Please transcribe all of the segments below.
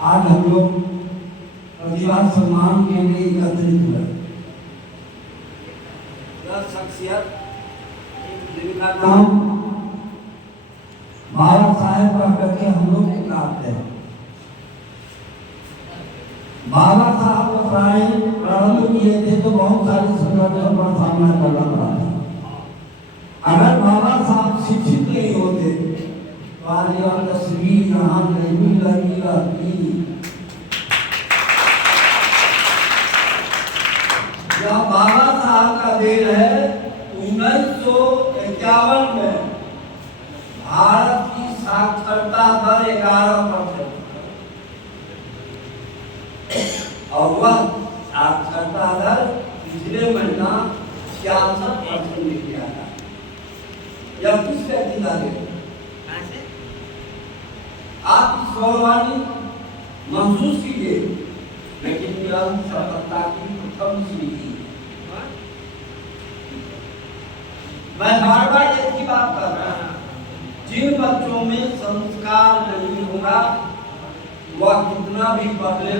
आज हम लोग प्रतिभा सम्मान के लिए एकत्रित हुए। यह शख्सियत जिनका नाम बाबा साहेब का करके हम लोग बुलाते हैं। बाबा साहब प्रारंभ किए थे तो बहुत सारी संगठनों का सामना करना पड़ा था। अगर बाबा साहब शिक्षित नहीं होते तो आज यह तस्वीर यहाँ नहीं लगी रहती। यह बाबा साहब का देन है। 1951 में भारत की साक्षरता दर 11% और वह साक्षरता दर पिछले महीना 66% में किया था। यह किस व्यक्ति का देन? आप इस गौरवानी महसूस कीजिए, लेकिन यह सफलता की प्रथम सीढ़ी। मैं बार बार एक ही बात कर रहा हूँ, जिन बच्चों में संस्कार नहीं होगा वह कितना भी पढ़ ले।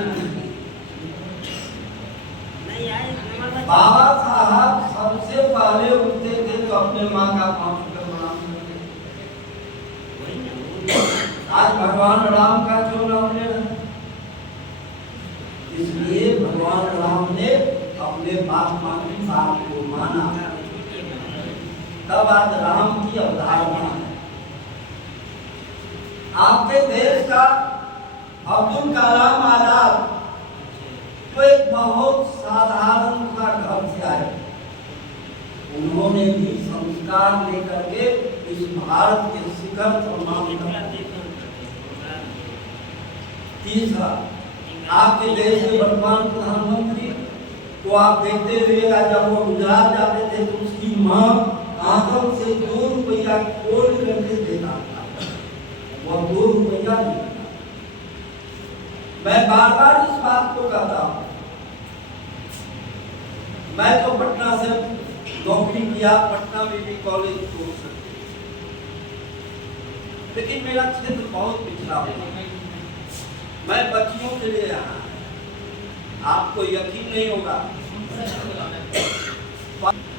बाबा साहब सबसे पहले उठते थे तो अपने माँ का पाँव प्रणाम करते। आज भगवान राम का क्यों नाम ले रहे? इसलिए भगवान राम ने अपने बाप माँ की बात को माना, तब आज राम की अवधारणा है। आपके देश का अब्दुल कलाम आजाद तो एक बहुत साधारण सा घर से आए। उन्होंने भी संस्कार लेकर के इस भारत के शिखर सम्मान। तीसरा, आपके देश के वर्तमान प्रधानमंत्री को आप देखते हुएगा, जब वो गुजरात जाते थे तो उसकी माँ आंखों से 2 रुपया खोल करके देता था। वह 2 रुपया देता। मैं बार बार इस बात को कहता हूँ, मैं तो पटना से नौकरी किया, पटना में भी कॉलेज कोर्स, लेकिन मेरा क्षेत्र बहुत पिछड़ा हुआ। मैं बच्चियों के लिए यहाँ, आपको यकीन नहीं होगा,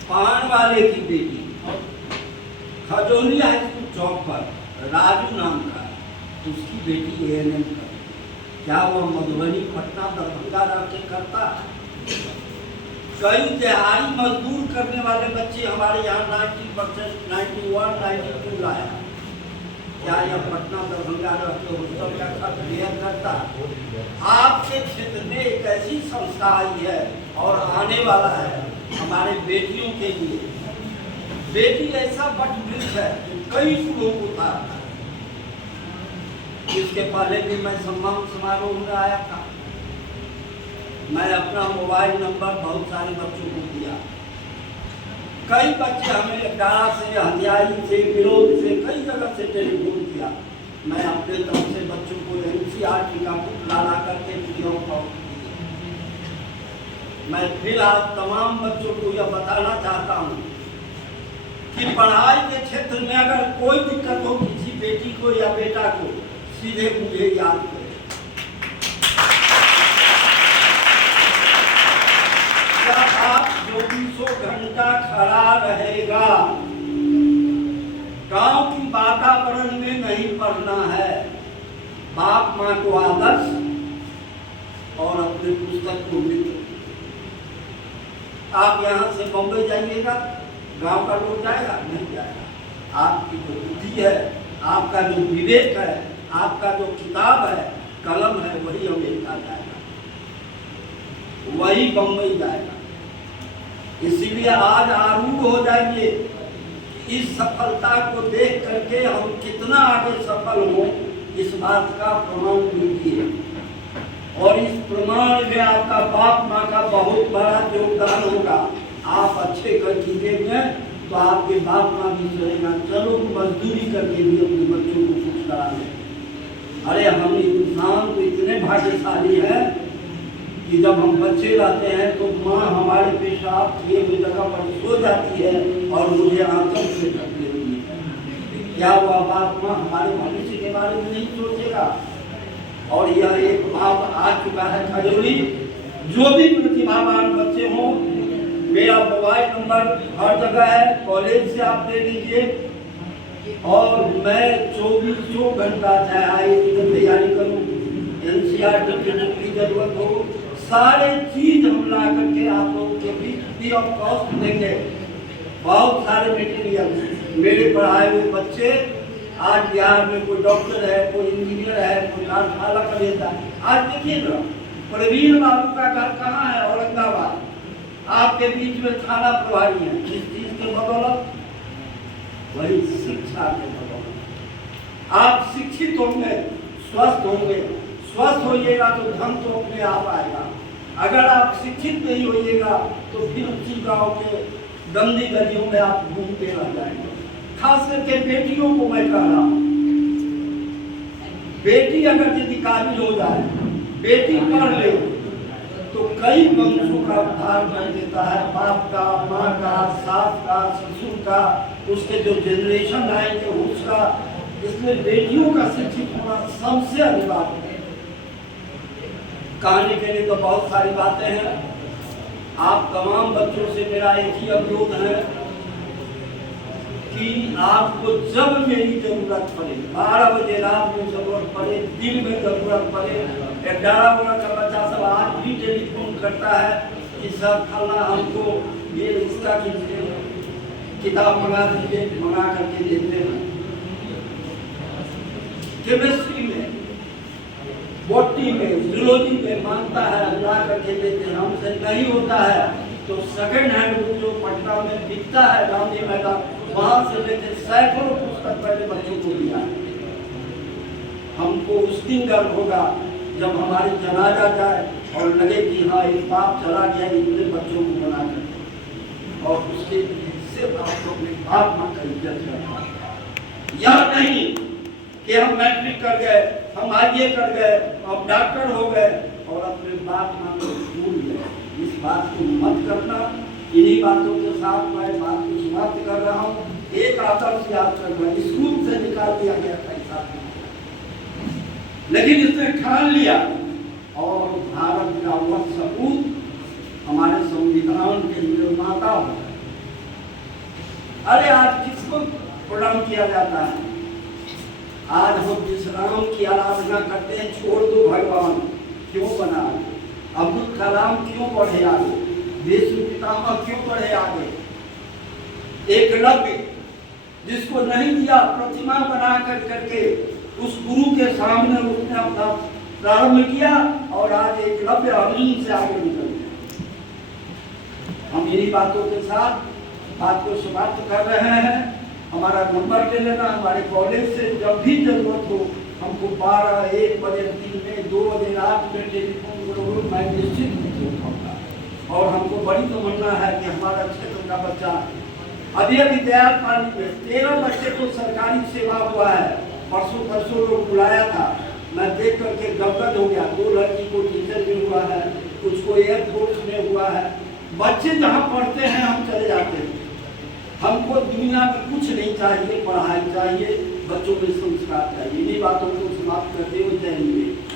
पान वाले की बेटी खजोली हाई स्कूल चौक पर राजू नाम का, उसकी बेटी ANM का, क्या वह मधुबनी पटना दरभंगा जाके करता? कई दिहाड़ी मजदूर करने वाले बच्चे हमारे यहाँ 90%, 91, 92 लाया। क्या यह पटना दरभंगा रहते हॉस्टल का खर्च बेहद करता? आपके क्षेत्र में एक ऐसी संस्था आई है और आने वाला है हमारे बेटियों के लिए। बेटी ऐसा वट वृक्ष है जो कई फूलों को उतारता है। इसके पहले भी मैं सम्मान समारोह में आया था। मैं अपना मोबाइल नंबर बहुत सारे बच्चों को दिया। कई बच्चे हमें अड्डा से, हथियारी से, विरोध से, कई जगह से टेलीफोन किया। मैं अपने तरफ से बच्चों को NCERT का बुक ला करके दिया। मैं फिर आज तमाम बच्चों को यह बताना चाहता हूँ कि पढ़ाई के क्षेत्र में अगर कोई दिक्कत हो किसी बेटी को या बेटा को, सीधे मुझे याद करें। क्या आप 24 घंटा खड़ा रहेगा? गांव की वातावरण में नहीं पढ़ना है। बाप माँ को आदर्श और अपने पुस्तक को मित्र। आप यहाँ से बम्बई जाइएगा, गांव का लोग जाएगा? नहीं जाएगा। आपकी जो बुद्धि है, आपका जो विवेक है, आपका जो किताब है, कलम है, वही अमेरिका जाएगा, वही बम्बई जाएगा। इसीलिए आज आरूढ़ हो जाइए। इस सफलता को देख करके हम कितना आगे सफल हो, इस बात का प्रमाण लीजिए। और इस प्रमाण में आपका बाप माँ का बहुत बड़ा योगदान होगा। आप अच्छे कर कीजिएगा तो आपके बाप माँ भी चलेगा। चलो मजदूरी करके भी अपने बच्चों को कुछ करा लें। अरे हम इंसान तो इतने भाग्यशाली है कि जब हम बच्चे रहते हैं तो माँ हमारे पेशाब किए हुए जगह पर सो जाती है और मुझे आंखों से ढक लेती है। क्या वह बाप माँ हमारे भविष्य के बारे में नहीं सोचेगा? और यह एक माप आ चुका है खजूरी। जो भी प्रतिभावान बच्चे हों, मेरा मोबाइल नंबर हर जगह है, कॉलेज से आप ले लीजिए। और मैं 24 घंटा चाहे आईआईटी की तैयारी करूं, एनसीईआरटी की जरूरत हो, सारे चीज हम ला करके आप लोगों के बीच फ्री ऑफ कॉस्ट देंगे। बहुत सारे मटेरियल मेरे पढ़ाए हुए बच्चे आज बिहार में कोई डॉक्टर है, कोई इंजीनियर है, कोई कारखाना का नेता है। आज देखिए ना, प्रवीण बाबू का घर कहाँ है? औरंगाबाद। आपके बीच में थाना प्रभारी है। किस चीज के बदौलत? वही शिक्षा के बदौलत। आप शिक्षित होंगे, स्वस्थ होंगे। स्वस्थ होइएगा तो धन तो अपने आप आएगा। अगर आप शिक्षित नहीं होइएगा तो फिर उसी गाँव के गंदी गलियों में आप घूमते रह जाएंगे। खास करके बेटियों को मैं कह रहा हूँ, बेटी अगर यदि काबिल हो जाए, बेटी पढ़ ले तो कई वंशों का उद्धार कर देता है। बाप का, माँ का, सास का, ससुर का, उसके जो जनरेशन आएंगे उसका। इसलिए बेटियों का शिक्षित होना सबसे अनिवार्य है। कहने के लिए तो बहुत सारी बातें हैं। आप तमाम बच्चों से मेरा एक ही अनुरोध है कि आपको जब मेरी जरूरत पड़े, 12 बजे रात में जरूरत पड़े, दिन में जरूरत पड़े, 11 वर्ष का बच्चा सब आज भी टेलीफोन करता है कि सर फलना हमको ये इसका किताब मंगा दीजिए, मंगा करके देते हैं। केमिस्ट्री में, बॉटनी में, जूलॉजी में मांगता है, ला करके देते हैं। हमसे नहीं होता है तो सेकंड हैंड बुक जो पटना में बिकता है गांधी मैदान, वहां से लेकर सैकड़ों पुस्तक पहले बच्चों को दिया है। हमको उस दिन गर्व होगा जब हमारी जनाजा जाए और लगे कि हाँ ये बाप चला गया इतने बच्चों को बना कर। और उसके सिर्फ आपको अपने बाप माँ का इज्जत करना, या नहीं कि हम मैट्रिक कर गए, हम आईए कर गए, अब डॉक्टर हो गए और अपने बाप माँ को भूल गए। इस बात को मत करना। इन्हीं बातों के साथ मैं बात को समाप्त कर रहा हूँ। एक आदर्श याद रखना, स्कूल से निकाल दिया गया पैसा, लेकिन इसने ठान लिया और भारत का वह सपूत हमारे संविधान के निर्माता हो। अरे आज किसको प्रणाम किया जाता है? आज हम जिस राम की आराधना करते हैं, छोड़ दो भगवान, क्यों बना? अब्दुल कलाम क्यों बढ़े आगे? विश्व पितामह क्यों बढ़े आगे? एकलव्य जिसको नहीं दिया प्रतिमा बना कर करके उस गुरु के सामने उसने अपना प्रारंभ किया और आज एकलव्य अर्जुन से आगे निकल गया। हम इन्हीं बातों के साथ बात को समाप्त कर रहे हैं। हमारा नंबर ले लेना, हमारे कॉलेज से जब भी जरूरत हो हमको 12, 1 बजे, 3 में, 2 बजे रात में टेलीफोन करो, मैं निश्चित रूप से उठाऊंगा। और हमको बड़ी तमन्ना है कि हमारा क्षेत्र का बच्चा अभी दयाल पानी में 13 बच्चे को सरकारी सेवा हुआ है। परसों लोग बुलाया था, मैं देख करके गदगद हो गया। 2 लड़की को टीचर में हुआ है, कुछ को एयरफोर्स में हुआ है। बच्चे जहाँ पढ़ते हैं हम चले जाते हैं। हमको दुनिया में कुछ नहीं चाहिए, पढ़ाई चाहिए, बच्चों में संस्कार चाहिए। इन्हीं बातों को समाप्त करते हुए जय हिंद।